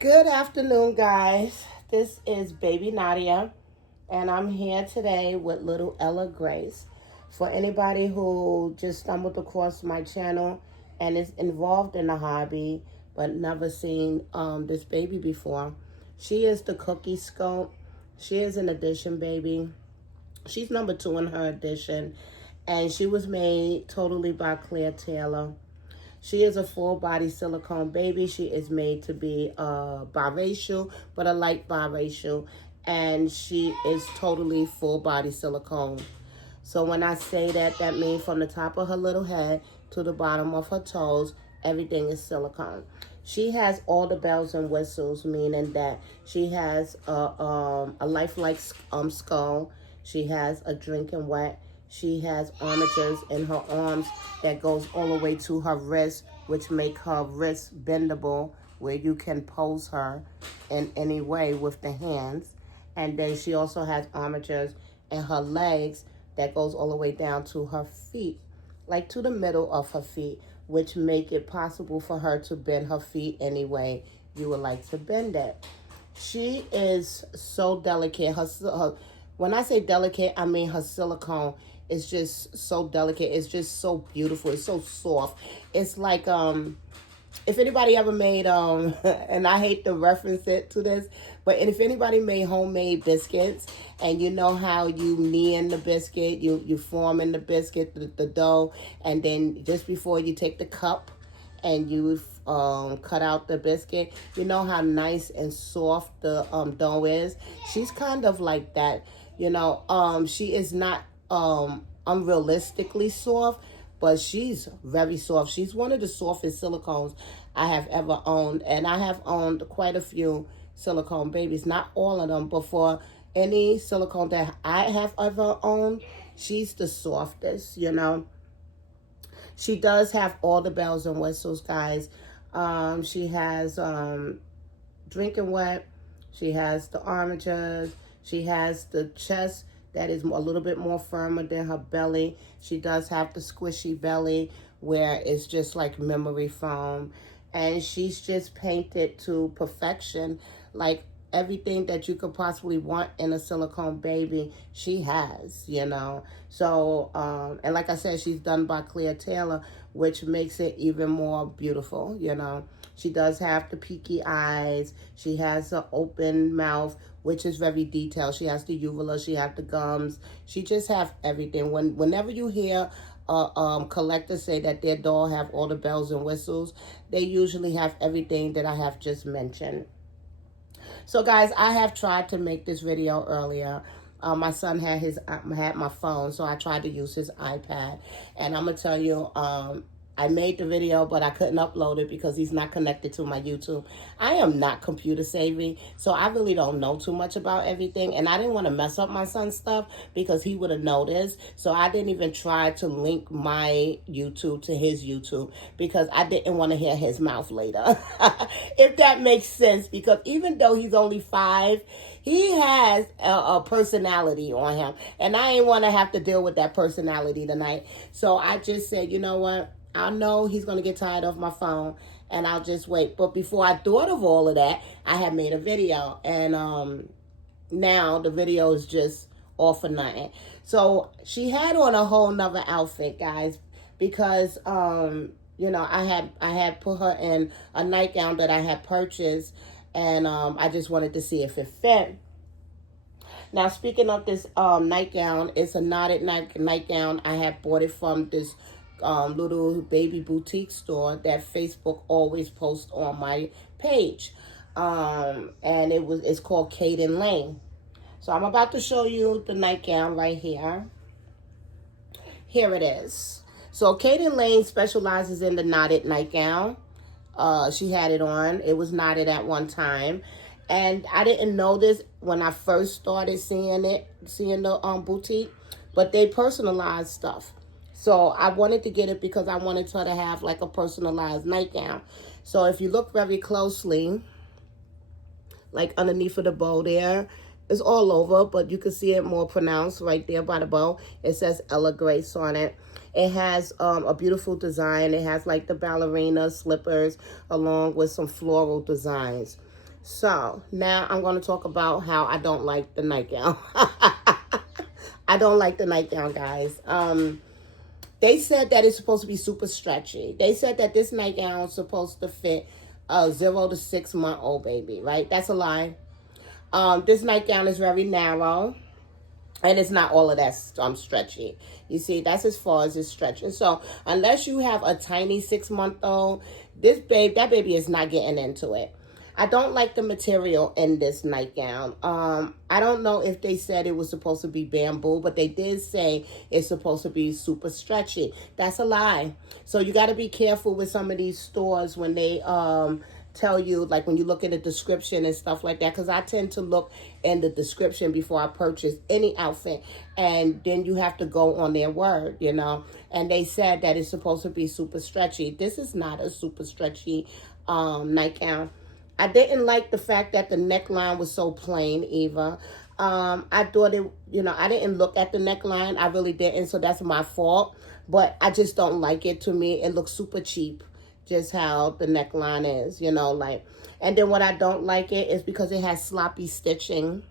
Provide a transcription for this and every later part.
Good afternoon, guys. This is Baby Nadia, and I'm here today with little Ella Grace. For anybody who just stumbled across my channel and is involved in the hobby but never seen this baby before, she is the Cookie Scope. She is an edition baby. She's number 2 in her edition, and she was made totally by Claire Taylor. She is a full-body silicone baby. She is made to be biracial, but a light biracial. And she is totally full-body silicone. So when I say that, that means from the top of her little head to the bottom of her toes, everything is silicone. She has all the bells and whistles, meaning that she has a lifelike skull. She has a drinking wet. She has armatures in her arms that goes all the way to her wrist, which make her wrist bendable, where you can pose her in any way with the hands. And then she also has armatures in her legs that goes all the way down to her feet, like to the middle of her feet, which make it possible for her to bend her feet any way you would like to bend it. She is so delicate. When I say delicate, I mean her silicone is just so delicate. It's just so beautiful. It's so soft. It's like if anybody ever made and I hate to reference it to this, but if anybody made homemade biscuits, and you know how you knead in the biscuit, you form in the biscuit the dough, and then just before you take the cup and you cut out the biscuit, you know how nice and soft the dough is. She's kind of like that. She is not unrealistically soft, but she's very soft. She's one of the softest silicones I have ever owned, and I have owned quite a few silicone babies. Not all of them, but for any silicone that I have ever owned, she's the softest. She does have all the bells and whistles, guys. She has drinking wet. She has the armatures. She has the chest that is a little bit more firmer than her belly. She does have the squishy belly where it's just like memory foam. And she's just painted to perfection. Like everything that you could possibly want in a silicone baby, she has, So, and like I said, she's done by Claire Taylor, which makes it even more beautiful, She does have the peaky eyes. She has an open mouth, which is very detailed. She has the uvula. She has the gums. She just have everything. Whenever you hear collectors say that their doll have all the bells and whistles, they usually have everything that I have just mentioned. So, guys, I have tried to make this video earlier. My son had my phone, so I tried to use his iPad. And I'm going to tell you, I made the video, but I couldn't upload it because he's not connected to my YouTube. I am not computer savvy, so I really don't know too much about everything. And I didn't want to mess up my son's stuff because he would have noticed. So I didn't even try to link my YouTube to his YouTube because I didn't want to hear his mouth later. If that makes sense, because even though he's only 5, he has a personality on him. And I ain't want to have to deal with that personality tonight. So I just said, you know what? I know he's going to get tired of my phone, and I'll just wait. But before I thought of all of that, I had made a video. And now the video is just all for nothing. So she had on a whole nother outfit, guys, because, I had put her in a nightgown that I had purchased, and I just wanted to see if it fit. Now, speaking of this nightgown, it's a knotted nightgown. I had bought it from this little baby boutique store that Facebook always posts on my page. And it's called Caden Lane. So I'm about to show you the nightgown right here. Here it is. So Caden Lane specializes in the knotted nightgown. She had it on. It was knotted at one time. And I didn't know this when I first started seeing the boutique, but they personalized stuff. So I wanted to get it because I wanted her to have like a personalized nightgown. So if you look very closely, like underneath of the bow there, it's all over, but you can see it more pronounced right there by the bow. It says Ella Grace on it. It has a beautiful design. It has like the ballerina slippers along with some floral designs. So now I'm going to talk about how I don't like the nightgown. I don't like the nightgown, guys. They said that it's supposed to be super stretchy. They said that this nightgown is supposed to fit a 0 to 6 month old baby, right? That's a lie. This nightgown is very narrow. And it's not all of that stretchy. You see, that's as far as it's stretching. So unless you have a tiny 6-month-old, that baby is not getting into it. I don't like the material in this nightgown. I don't know if they said it was supposed to be bamboo, but they did say it's supposed to be super stretchy. That's a lie. So you got to be careful with some of these stores when they tell you, like when you look at the description and stuff like that, because I tend to look in the description before I purchase any outfit, and then you have to go on their word, you know. And they said that it's supposed to be super stretchy. This is not a super stretchy nightgown. I didn't like the fact that the neckline was so plain, Eva. I thought it, you know, I didn't look at the neckline. I really didn't, so that's my fault. But I just don't like it. To me, it looks super cheap, just how the neckline is, you know, like. And then what I don't like it is because it has sloppy stitching.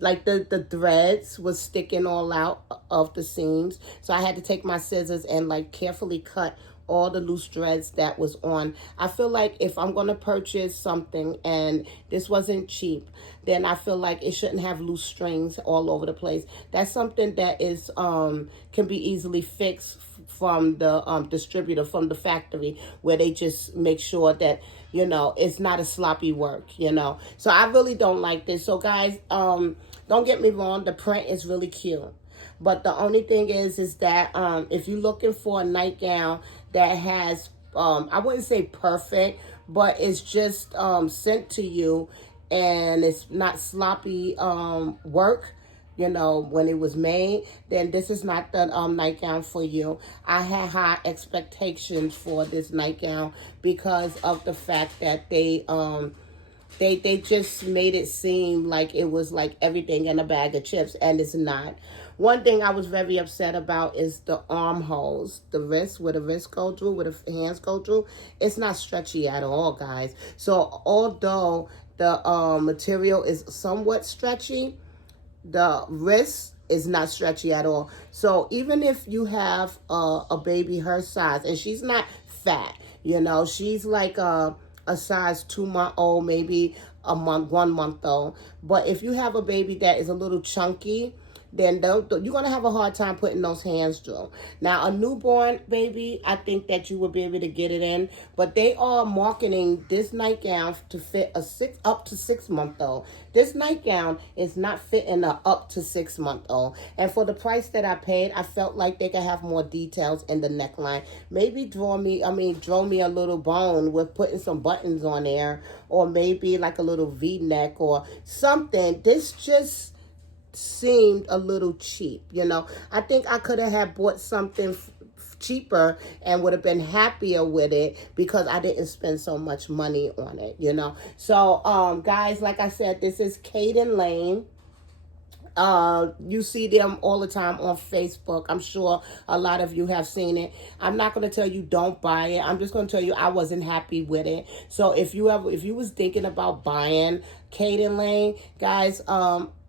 Like the threads was sticking all out of the seams. So I had to take my scissors and like carefully cut all the loose threads that was on. I feel like if I'm going to purchase something and this wasn't cheap, then I feel like it shouldn't have loose strings all over the place. That's something that is can be easily fixed from the distributor, from the factory, where they just make sure that, you know, it's not a sloppy work, you know. So I really don't like this. So guys, don't get me wrong, the print is really cute. But the only thing is that if you're looking for a nightgown that has, I wouldn't say perfect, but it's just sent to you and it's not sloppy work, you know, when it was made, then this is not the nightgown for you. I had high expectations for this nightgown because of the fact that they just made it seem like it was like everything in a bag of chips, and it's not. One thing I was very upset about is the armholes, the wrist, where the wrists go through, where the hands go through. It's not stretchy at all, guys. So although the material is somewhat stretchy, the wrist is not stretchy at all. So even if you have a baby her size, and she's not fat, you know, she's like a size 2-month-old, maybe a month, 1-month-old. But if you have a baby that is a little chunky, then you're going to have a hard time putting those hands through. Now, a newborn baby, I think that you will be able to get it in. But they are marketing this nightgown to fit a up to 6-month-old. This nightgown is not fitting a up to 6-month-old. And for the price that I paid, I felt like they could have more details in the neckline. Maybe draw me a little bone with putting some buttons on there. Or maybe like a little V-neck or something. This just seemed a little cheap, you know. I think I could have bought something cheaper and would have been happier with it because I didn't spend so much money on it, you know. So guys, like I said, this is Caden Lane. You see them all the time on Facebook. I'm sure a lot of you have seen it. I'm not going to tell you don't buy it. I'm just going to tell you I wasn't happy with it. So if you was thinking about buying Caden Lane, guys,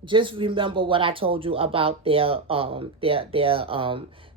just remember what I told you about their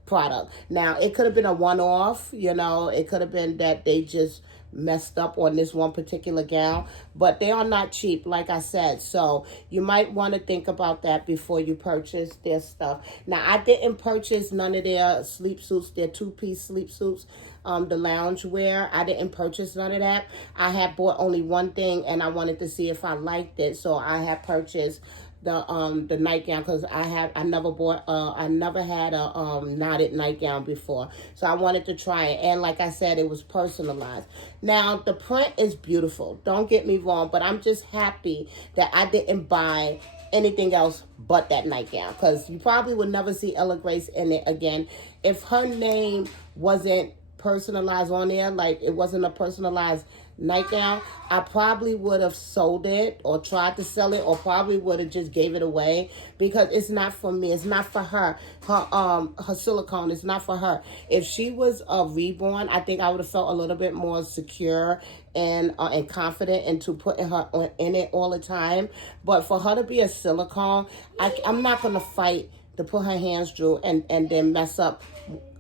product. Now, it could have been a one-off, you know. It could have been that they just messed up on this one particular gown, but they are not cheap, like I said. So you might want to think about that before you purchase their stuff. Now, I didn't purchase none of their sleep suits, their 2-piece sleep suits, the lounge wear. I didn't purchase none of that. I had bought only one thing, and I wanted to see if I liked it. So I had purchased the nightgown because I never had a knotted nightgown before, so I wanted to try it. And like I said, it was personalized. Now the print is beautiful, don't get me wrong, but I'm just happy that I didn't buy anything else but that nightgown, because you probably would never see Ella Grace in it again if her name wasn't personalized on there. Like, it wasn't a personalized nightgown, I probably would have sold it or tried to sell it, or probably would have just gave it away, because it's not for me. It's not for her. Her silicone is not for her. If she was a reborn, I think I would have felt a little bit more secure and confident into putting her in it all the time. But for her to be a silicone, I'm not gonna fight to put her hands through and then mess up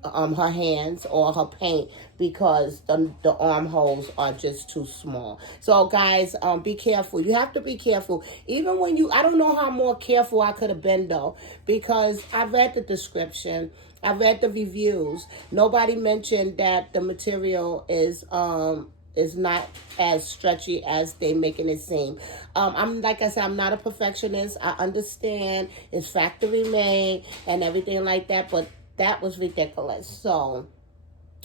her hands or her paint, because the armholes are just too small. So guys, be careful. You have to be careful. Even when I don't know how more careful I could have been though, because I read the description, I read the reviews. Nobody mentioned that the material is not as stretchy as they making it seem. I'm like I said, I'm not a perfectionist. I understand it's factory made and everything like that, but that was ridiculous. So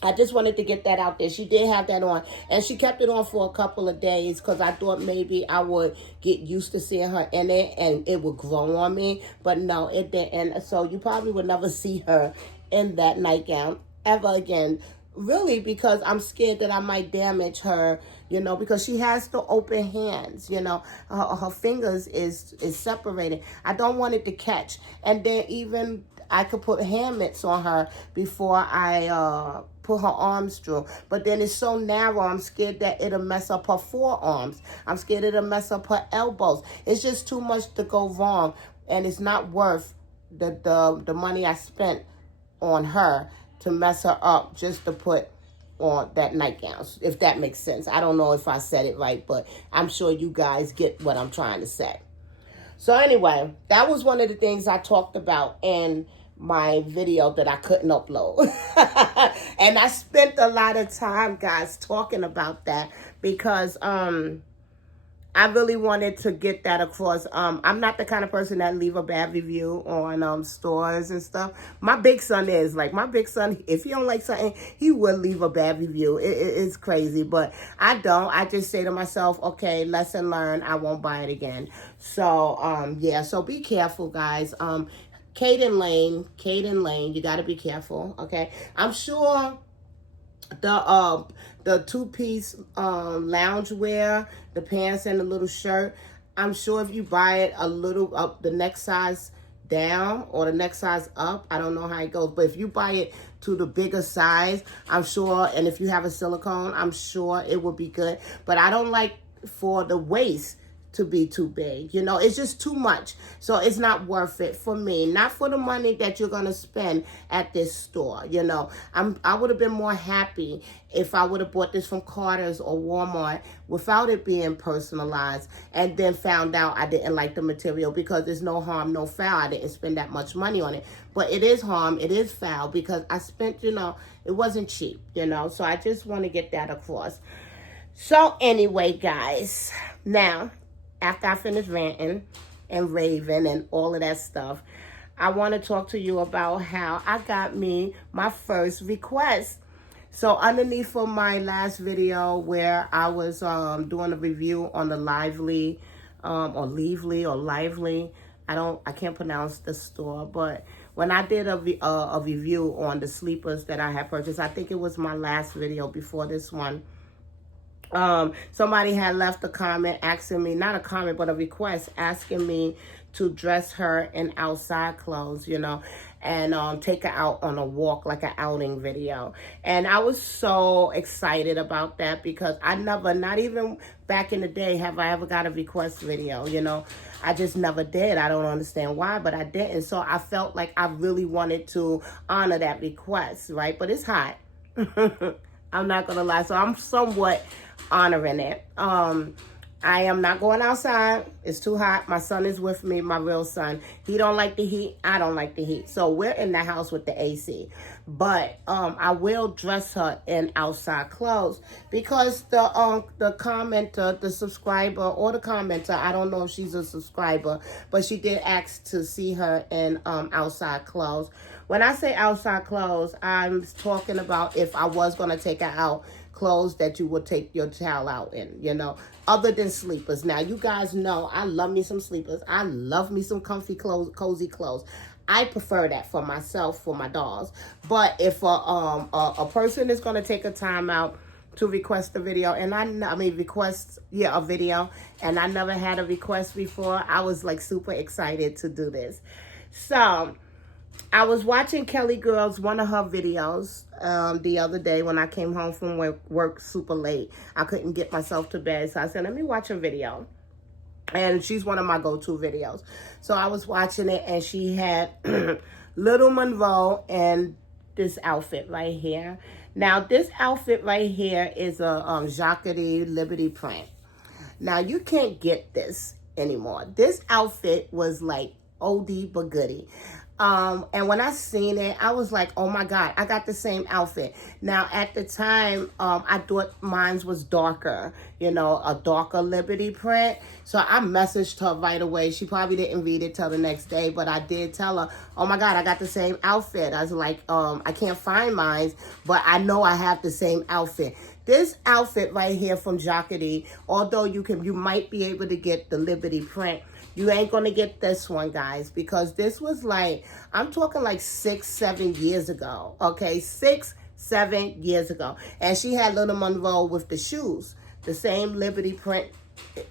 I just wanted to get that out there. She did have that on, and she kept it on for a couple of days because I thought maybe I would get used to seeing her in it and it would grow on me. But no, it didn't. So you probably would never see her in that nightgown ever again. Really, because I'm scared that I might damage her, because she has the open hands, her fingers is separated. I don't want it to catch. And then even I could put hand mitts on her before I put her arms through. But then it's so narrow, I'm scared that it'll mess up her forearms. I'm scared it'll mess up her elbows. It's just too much to go wrong, and it's not worth the money I spent on her to mess her up just to put on that nightgown, if that makes sense. I don't know if I said it right, but I'm sure you guys get what I'm trying to say. So anyway, that was one of the things I talked about in my video that I couldn't upload. And I spent a lot of time, guys, talking about that because I really wanted to get that across. I'm not the kind of person that leave a bad review on stores and stuff. My big son is. Like, my big son, if he don't like something, he will leave a bad review. It's crazy, but I don't. I just say to myself, okay, lesson learned. I won't buy it again. So, yeah, so be careful, guys. Caden Lane, you got to be careful, okay? I'm sure the two-piece loungewear, the pants and the little shirt, I'm sure if you buy it a little up the next size down or the next size up, I don't know how it goes, but if you buy it to the bigger size, I'm sure, and if you have a silicone, I'm sure it will be good. But I don't like for the waist to be too big. It's just too much. So it's not worth it for me. Not for the money that you're going to spend at this store. I would have been more happy if I would have bought this from Carter's or Walmart without it being personalized, and then found out I didn't like the material, because there's no harm, no foul. I didn't spend that much money on it. But it is harm, it is foul, because I spent, it wasn't cheap, So I just want to get that across. So anyway, guys, now, after I finish ranting and raving and all of that stuff, I want to talk to you about how I got me my first request. So underneath for my last video where I was doing a review on the Lively, or Lively, I can't pronounce the store, but when I did a review on the sleepers that I had purchased, I think it was my last video before this one. Somebody had left a comment asking me, not a comment, but a request asking me to dress her in outside clothes, and take her out on a walk, like an outing video. And I was so excited about that, because I never, not even back in the day, have I ever got a request video, I just never did. I don't understand why, but I didn't. So I felt like I really wanted to honor that request, right? But it's hot. I'm not going to lie. So I'm somewhat honoring it. I am not going outside. It's too hot. My son is with me, my real son. He don't like the heat. I don't like the heat. So we're in the house with the AC. But I will dress her in outside clothes, because the commenter, the subscriber, or the commenter, I don't know if she's a subscriber, but she did ask to see her in outside clothes. When I say outside clothes, I'm talking about if I was going to take her out, clothes that you would take your child out in, other than sleepers. Now, you guys know I love me some sleepers. I love me some comfy clothes, cozy clothes. I prefer that for myself, for my dolls. But if a person is going to take a time out to request a video, and I mean request, yeah, a video, and I never had a request before. I was like super excited to do this. So I was watching Kelly Girl's one of her videos the other day when I came home from work super late. I couldn't get myself to bed, so I said, let me watch a video. And she's one of my go-to videos. So I was watching it, and she had Little Monroe and this outfit right here. Now, this outfit right here is a Jacquerie Liberty print. Now, you can't get this anymore. This outfit was like oldie but goodie. And when I seen it, I was like, oh my God, I got the same outfit. Now, at the time, I thought mine was darker, you know, a darker Liberty print. So I messaged her right away. She probably didn't read it till the next day, but I did tell her, oh my God, I got the same outfit. I was like, I can't find mine, but I know I have the same outfit. This outfit right here from Jacquerie, although you might be able to get the Liberty print, you ain't going to get this one, guys, because this was like, I'm talking like 6-7 years ago, okay? 6-7 years ago. And she had Little Monroe with the shoes. The same Liberty print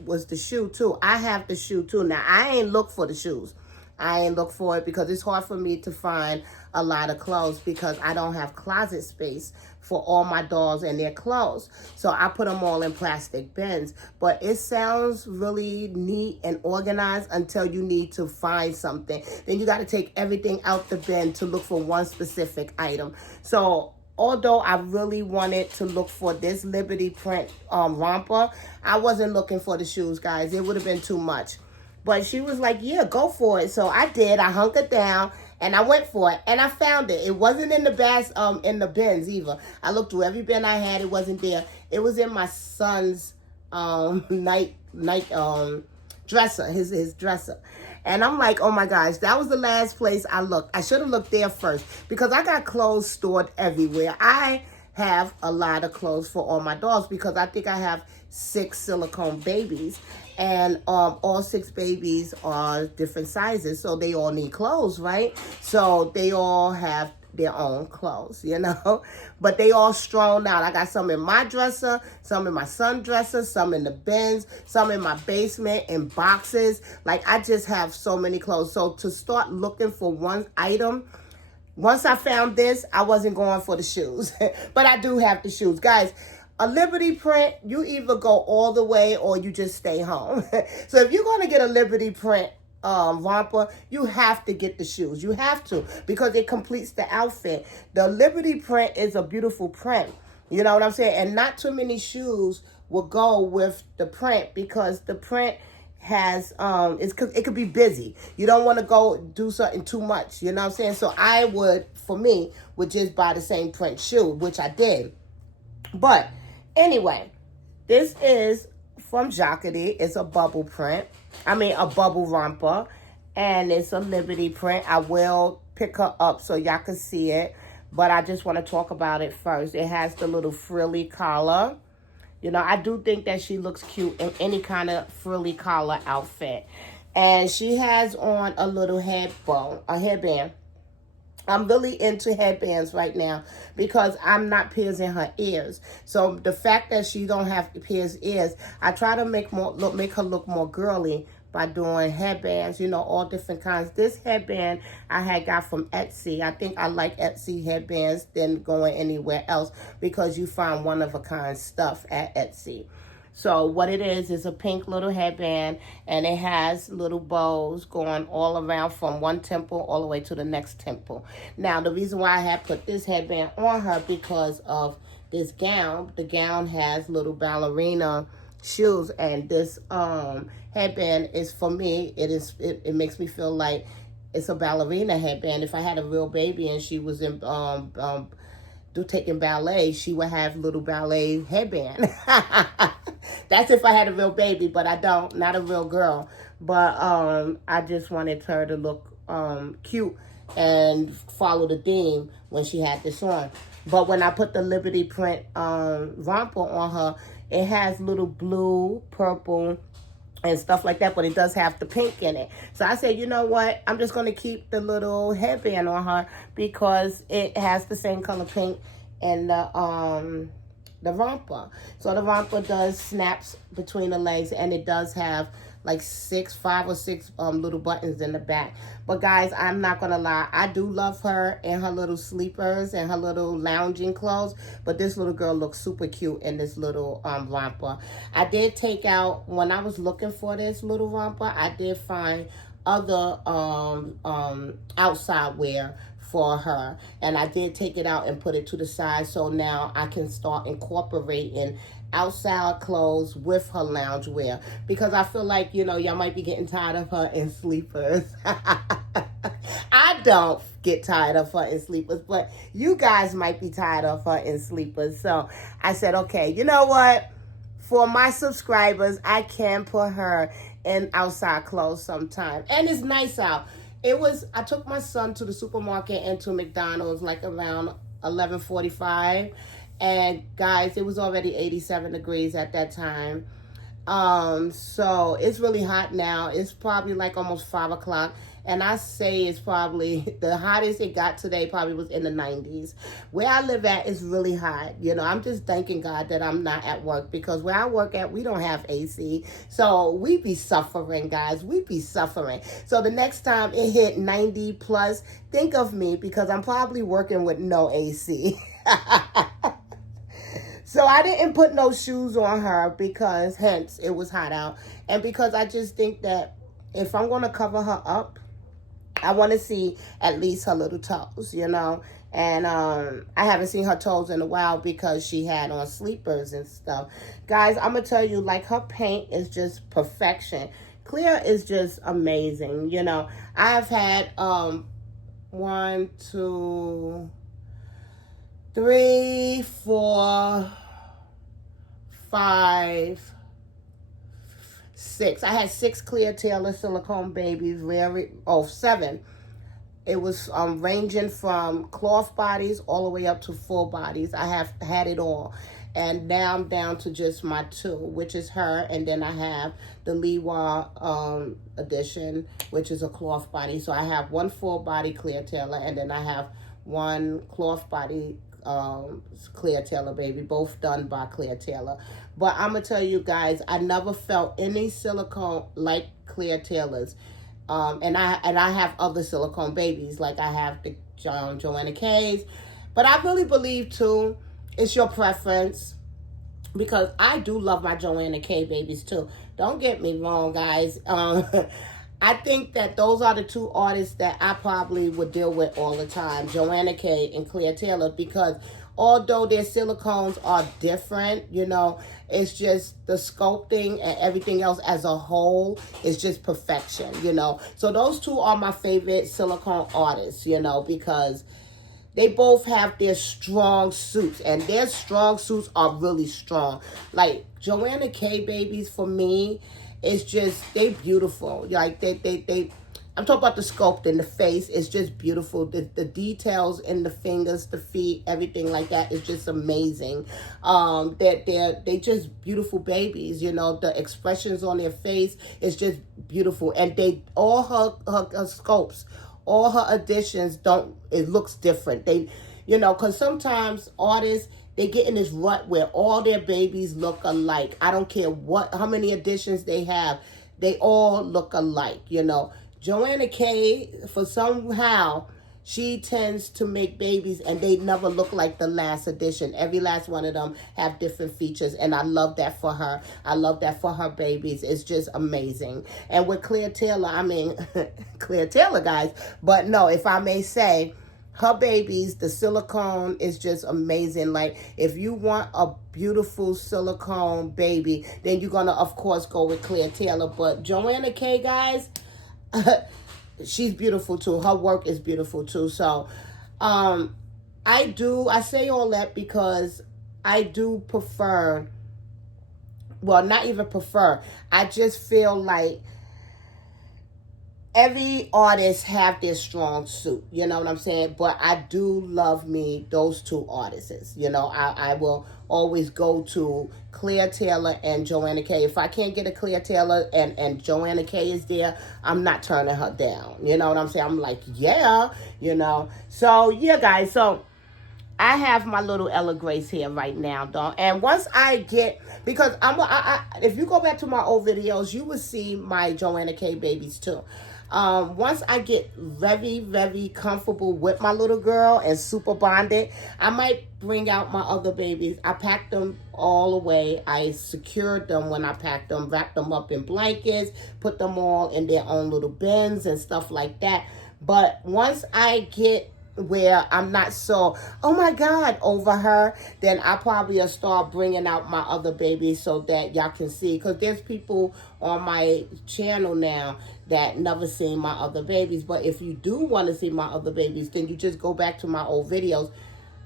was the shoe, too. I have the shoe, too. Now, I ain't look for the shoes. I ain't look for it because it's hard for me to find a lot of clothes because I don't have closet space for all my dolls and their clothes. So I put them all in plastic bins. But it sounds really neat and organized until you need to find something. Then you got to take everything out the bin to look for one specific item. So although I really wanted to look for this Liberty print romper, I wasn't looking for the shoes, guys. It would have been too much. But she was like, yeah, go for it. So I did. I hunkered down and I went for it. And I found it. It wasn't in the bags, in the bins either. I looked through every bin I had. It wasn't there. It was in my son's night dresser, his dresser. And I'm like, oh my gosh, that was the last place I looked. I should have looked there first because I got clothes stored everywhere. I have a lot of clothes for all my dolls because I think I have 6 silicone babies. And all 6 babies are different sizes, so they all need clothes, right? So they all have their own clothes, you know? But they all strewn out. I got some in my dresser, some in my son's dresser, some in the bins, some in my basement, in boxes. Like, I just have so many clothes. So to start looking for one item, once I found this, I wasn't going for the shoes. But I do have the shoes. Guys, a Liberty print, you either go all the way or you just stay home. So if you're going to get a Liberty print romper, you have to get the shoes. You have to, because it completes the outfit. The Liberty print is a beautiful print. You know what I'm saying? And not too many shoes will go with the print because the print has, it could be busy. You don't want to go do something too much. You know what I'm saying? So I would, for me, would just buy the same print shoe, which I did. But anyway, this is from Jacquerie. It's a bubble print. I mean, a bubble romper. And it's a Liberty print. I will pick her up so y'all can see it. But I just want to talk about it first. It has the little frilly collar. You know, I do think that she looks cute in any kind of frilly collar outfit. And she has on a little headband. I'm really into headbands right now because I'm not piercing her ears. So the fact that she don't have pierced ears, I try to make her look more girly by doing headbands, you know, all different kinds. This headband I had got from Etsy. I think I like Etsy headbands than going anywhere else because you find one-of-a-kind stuff at Etsy. So what it is a pink little headband, and it has little bows going all around from one temple all the way to the next temple. Now, the reason why I had put this headband on her because of this gown. The gown has little ballerina shoes, and this headband is for me. It makes me feel like it's a ballerina headband. If I had a real baby and she was in taking ballet, she would have little ballet headband. That's if I had a real baby, but I don't, not a real girl. But I just wanted her to look cute and follow the theme when she had this on. But when I put the Liberty print romper on her, it has little blue, purple, and stuff like that, but it does have the pink in it. So I said, you know what? I'm just going to keep the little headband on her because it has the same color pink and the the romper. So the romper does snaps between the legs, and it does have like 5 or 6 little buttons in the back. But guys, I'm not gonna lie, I do love her in her little sleepers and her little lounging clothes, but this little girl looks super cute in this little romper. I did take out, when I was looking for this little romper, I did find other outside wear for her, and I did take it out and put it to the side, so now I can start incorporating outside clothes with her lounge wear, because I feel like, you know, y'all might be getting tired of her in sleepers. I don't get tired of her in sleepers, but you guys might be tired of her in sleepers. So I said, okay, you know what? For my subscribers, I can put her in outside clothes sometime. And it's nice out. I took my son to the supermarket and to McDonald's like around 11:45. And guys, it was already 87 degrees at that time. So it's really hot now. It's probably like almost 5 o'clock. And I say it's probably, the hottest it got today probably was in the 90s. Where I live at is really hot. You know, I'm just thanking God that I'm not at work, because where I work at, we don't have AC. So we be suffering, guys. We be suffering. So the next time it hit 90 plus, think of me, because I'm probably working with no AC. So I didn't put no shoes on her, because hence it was hot out. And because I just think that if I'm going to cover her up, I want to see at least her little toes, you know. And I haven't seen her toes in a while because she had on sleepers and stuff. Guys, I'm going to tell you, like, her paint is just perfection. Clear is just amazing, you know. I've had 1, 2, 3, 4, 5, 6. I had 6 Clear Taylor silicone babies, 7. It was ranging from cloth bodies all the way up to full bodies. I have had it all. And now I'm down to just my 2, which is her. And then I have the Lewa edition, which is a cloth body. So I have 1 full body Clear Taylor, and then I have 1 cloth body Clear Taylor baby, both done by Clear Taylor. But I'm gonna tell you guys, I never felt any silicone like Clear Taylor's. And I have other silicone babies, like I have the Joanna K's. But I really believe too, it's your preference, because I do love my Joanna K babies too. Don't get me wrong, guys. I think that those are the 2 artists that I probably would deal with all the time, Joanna K and Clear Taylor, because although their silicones are different, you know, it's just the sculpting and everything else as a whole is just perfection, you know. So those 2 are my favorite silicone artists, you know, because they both have their strong suits, and their strong suits are really strong. Like Joanna K babies, for me, it's just, they beautiful. Like I'm talking about the sculpting, the face is just beautiful. The details in the fingers, the feet, everything like that is just amazing. They just beautiful babies, you know. The expressions on their face is just beautiful. And all her sculpts, all her additions it looks different. You know, because sometimes artists, they get in this rut where all their babies look alike. I don't care how many additions they have. They all look alike, you know. Joanna K, for somehow, she tends to make babies and they never look like the last edition. Every last one of them have different features, and I love that for her. I love that for her babies. It's just amazing. And with Clear Taylor, I mean, Clear Taylor, guys. But no, if I may say, her babies, the silicone is just amazing. Like, if you want a beautiful silicone baby, then you're going to, of course, go with Clear Taylor. But Joanna K, guys, she's beautiful too. Her work is beautiful too. So, I say all that because I do prefer, well, not even prefer, I just feel like every artist have their strong suit, you know what I'm saying? But I do love me those 2 artists. You know, I will always go to Clear Taylor and Joanna K. If I can't get a Clear Taylor and Joanna K is there, I'm not turning her down. You know what I'm saying? I'm like, yeah, you know. So, yeah, guys. So, I have my little Ella Grace here right now, though. And once I get, because if you go back to my old videos, you will see my Joanna K babies too. Once I get very, very comfortable with my little girl and super bonded, I might bring out my other babies. I packed them all away. I secured them when I packed them, wrapped them up in blankets, put them all in their own little bins and stuff like that. But once I get where I'm not so, oh my God, over her, then I probably will start bringing out my other babies so that y'all can see. Because there's people on my channel now that never seen my other babies. But if you do want to see my other babies, then you just go back to my old videos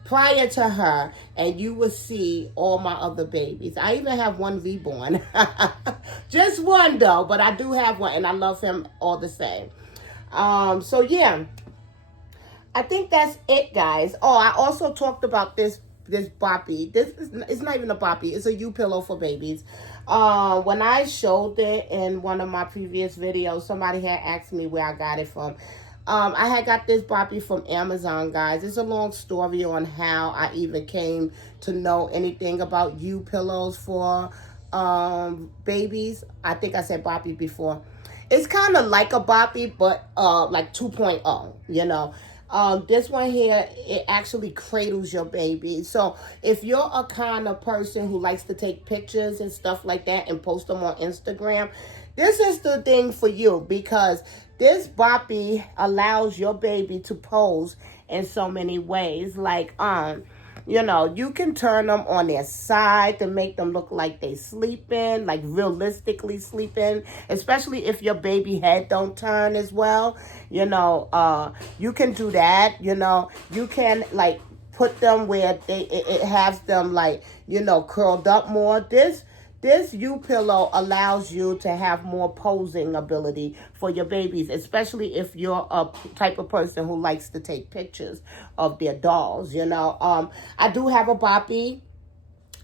prior to her and you will see all my other babies. I even have one reborn. Just one though, but I do have one and I love him all the same. So yeah, I think that's it, guys. Oh, I also talked about this boppy. It's not even a boppy. It's a U-pillow for babies. When I showed it in one of my previous videos, somebody had asked me where I got it from. I had got this boppy from Amazon, guys. It's a long story on how I even came to know anything about U-pillows for babies. I think I said boppy before. It's kind of like a boppy, but like 2.0, you know. This one here, it actually cradles your baby. So if you're a kind of person who likes to take pictures and stuff like that and post them on Instagram, this is the thing for you, because this boppy allows your baby to pose in so many ways. Like, you know, you can turn them on their side to make them look like they sleeping, like realistically sleeping, especially if your baby head don't turn as well. You know, you can do that. You know, you can like put them where it has them like, you know, curled up more. This U-pillow allows you to have more posing ability for your babies, especially if you're a type of person who likes to take pictures of their dolls, you know. I do have a boppy.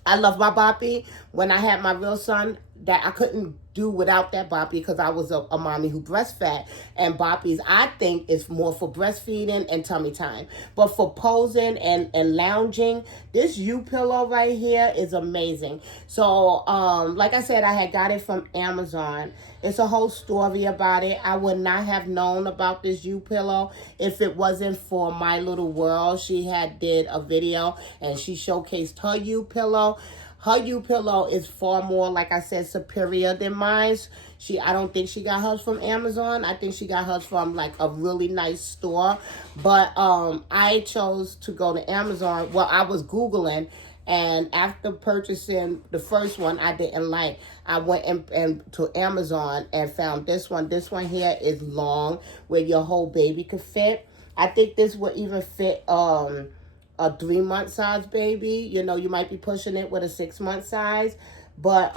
I love my boppy. When I had my real son, that I couldn't do without that boppy because I was a mommy who breastfed. And boppies, I think, is more for breastfeeding and tummy time. But for posing and lounging, this U-pillow right here is amazing. So, like I said, I had got it from Amazon. It's a whole story about it. I would not have known about this U-pillow if it wasn't for My Little World. She had did a video and she showcased her U-pillow. Her U-pillow is far more, like I said, superior than mine. I don't think she got hers from Amazon. I think she got hers from like a really nice store. But I chose to go to Amazon. Well, I was Googling, and after purchasing the first one I didn't like, I went and to Amazon and found this one. This one here is long, where your whole baby could fit. I think this would even fit a 3-month size baby. You know, you might be pushing it with a 6-month size, but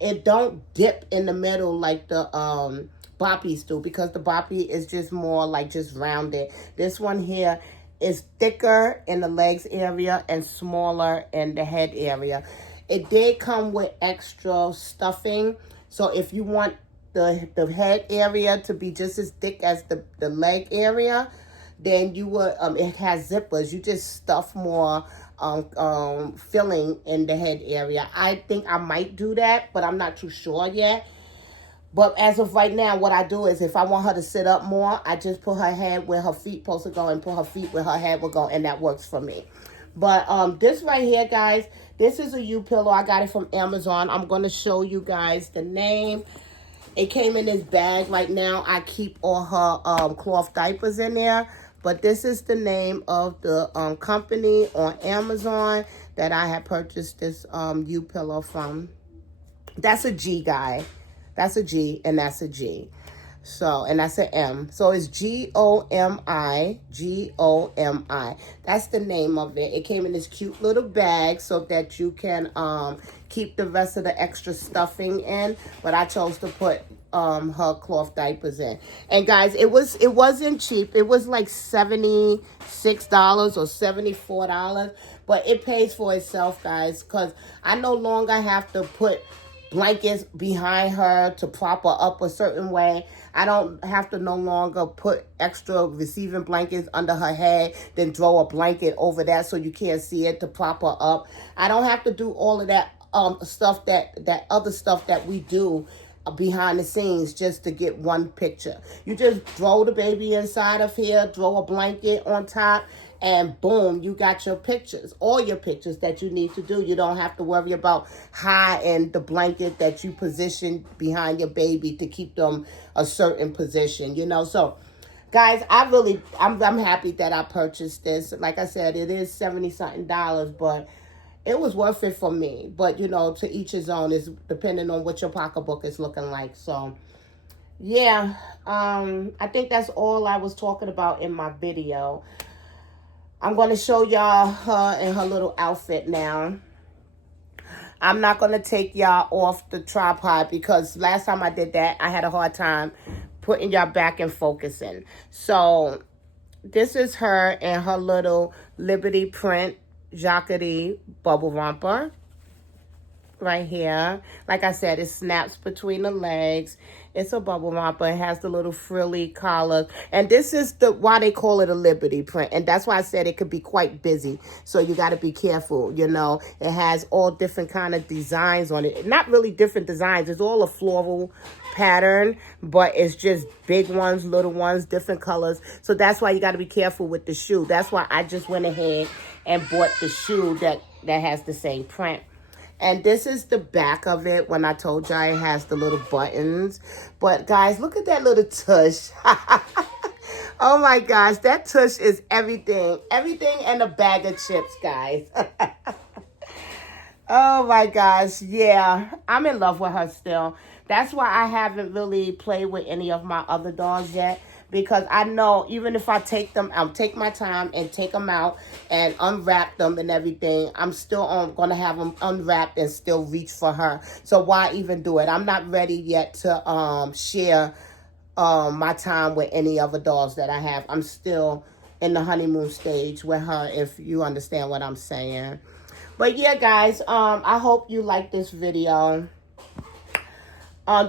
it don't dip in the middle like the boppies do, because the boppy is just more like just rounded. This one here is thicker in the legs area and smaller in the head area. It did come with extra stuffing, so if you want the head area to be just as thick as the leg area, then you would, it has zippers. You just stuff more filling in the head area. I think I might do that, but I'm not too sure yet. But as of right now, what I do is if I want her to sit up more, I just put her head where her feet supposed to go and put her feet where her head will go, and that works for me. But this right here, guys, this is a U-pillow. I got it from Amazon. I'm going to show you guys the name. It came in this bag. Right now, I keep all her cloth diapers in there. But this is the name of the company on Amazon that I had purchased this U-pillow from. That's a G, guy. That's a G, and that's a G. So, and that's an M. So it's G-O-M-I, G-O-M-I. That's the name of it. It came in this cute little bag so that you can keep the rest of the extra stuffing in. But I chose to put her cloth diapers in. And guys, it wasn't cheap. It was like $76 or $74. But it pays for itself, guys, because I no longer have to put blankets behind her to prop her up a certain way. I don't have to no longer put extra receiving blankets under her head, then throw a blanket over that so you can't see it to prop her up. I don't have to do all of that stuff, that other stuff that we do behind the scenes just to get one picture. You just throw the baby inside of here, throw a blanket on top, and boom, you got your pictures, all your pictures that you need to do. You don't have to worry about hiding the blanket that you position behind your baby to keep them a certain position, you know. So guys, I'm happy that I purchased this. Like I said, it is $70-something, but it was worth it for me. But, you know, to each his own, is depending on what your pocketbook is looking like. So, yeah, I think that's all I was talking about in my video. I'm going to show y'all her in her little outfit now. I'm not going to take y'all off the tripod because last time I did that, I had a hard time putting y'all back and focusing. So, this is her in her little Liberty print Jacquerie bubble romper right here. Like I said, it snaps between the legs. It's a bubble romper. It has the little frilly collar. And this is why they call it a Liberty print. And that's why I said it could be quite busy. So you got to be careful, you know. It has all different kind of designs on it. Not really different designs. It's all a floral pattern, but it's just big ones, little ones, different colors. So that's why you got to be careful with the shoe. That's why I just went ahead and bought the shoe that has the same print. And this is the back of it when I told y'all it has the little buttons. But guys, look at that little tush. Oh my gosh, that tush is everything. Everything and a bag of chips, guys. Oh my gosh, yeah. I'm in love with her still. That's why I haven't really played with any of my other dolls yet. Because I know even if I take them, I'll take my time and take them out and unwrap them and everything, I'm still going to have them unwrapped and still reach for her. So why even do it? I'm not ready yet to share my time with any other dolls that I have. I'm still in the honeymoon stage with her, if you understand what I'm saying. But yeah, guys, I hope you like this video.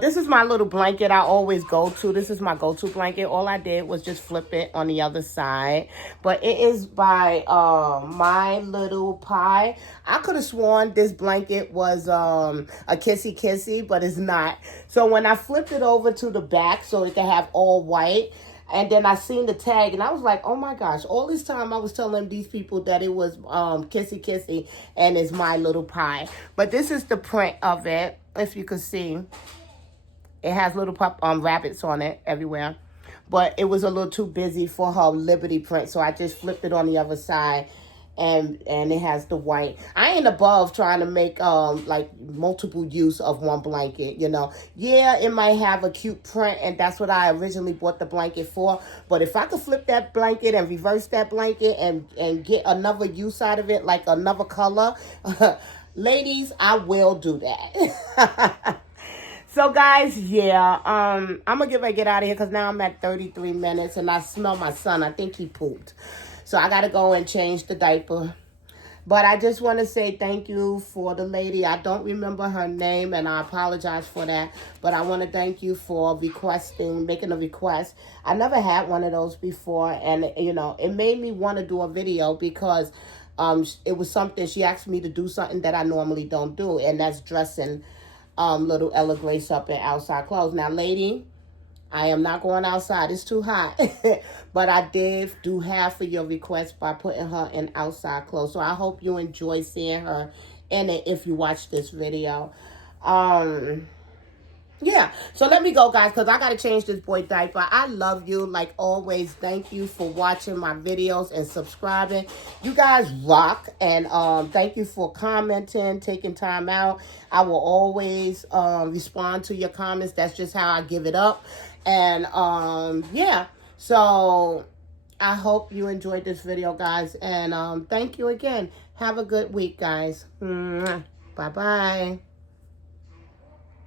This is my little blanket I always go to. This is my go-to blanket. All I did was just flip it on the other side. But it is by My Little Pie. I could have sworn this blanket was a kissy kissy, but it's not. So when I flipped it over to the back so it can have all white, and then I seen the tag, and I was like, oh my gosh, all this time I was telling these people that it was kissy kissy, and it's My Little Pie. But this is the print of it, if you could see. It has little rabbits on it everywhere. But it was a little too busy for her Liberty print. So I just flipped it on the other side. And it has the white. I ain't above trying to make like multiple use of one blanket, you know. Yeah, it might have a cute print. And that's what I originally bought the blanket for. But if I could flip that blanket and reverse that blanket and get another use out of it, like another color, ladies, I will do that. So, guys, yeah, I'm going to get out of here because now I'm at 33 minutes and I smell my son. I think he pooped. So, I got to go and change the diaper. But I just want to say thank you for the lady. I don't remember her name and I apologize for that. But I want to thank you for making a request. I never had one of those before. And, you know, it made me want to do a video because it was something, she asked me to do something that I normally don't do. And that's dressing little Ella Grace up in outside clothes. Now, lady, I am not going outside. It's too hot. But I did do half of your request by putting her in outside clothes. So I hope you enjoy seeing her in it if you watch this video. Yeah, so let me go, guys, because I got to change this boy diaper. I love you like always. Thank you for watching my videos and subscribing. You guys rock, and thank you for commenting, taking time out. I will always respond to your comments. That's just how I give it up. And yeah, so I hope you enjoyed this video, guys, and thank you again. Have a good week, guys. Bye-bye.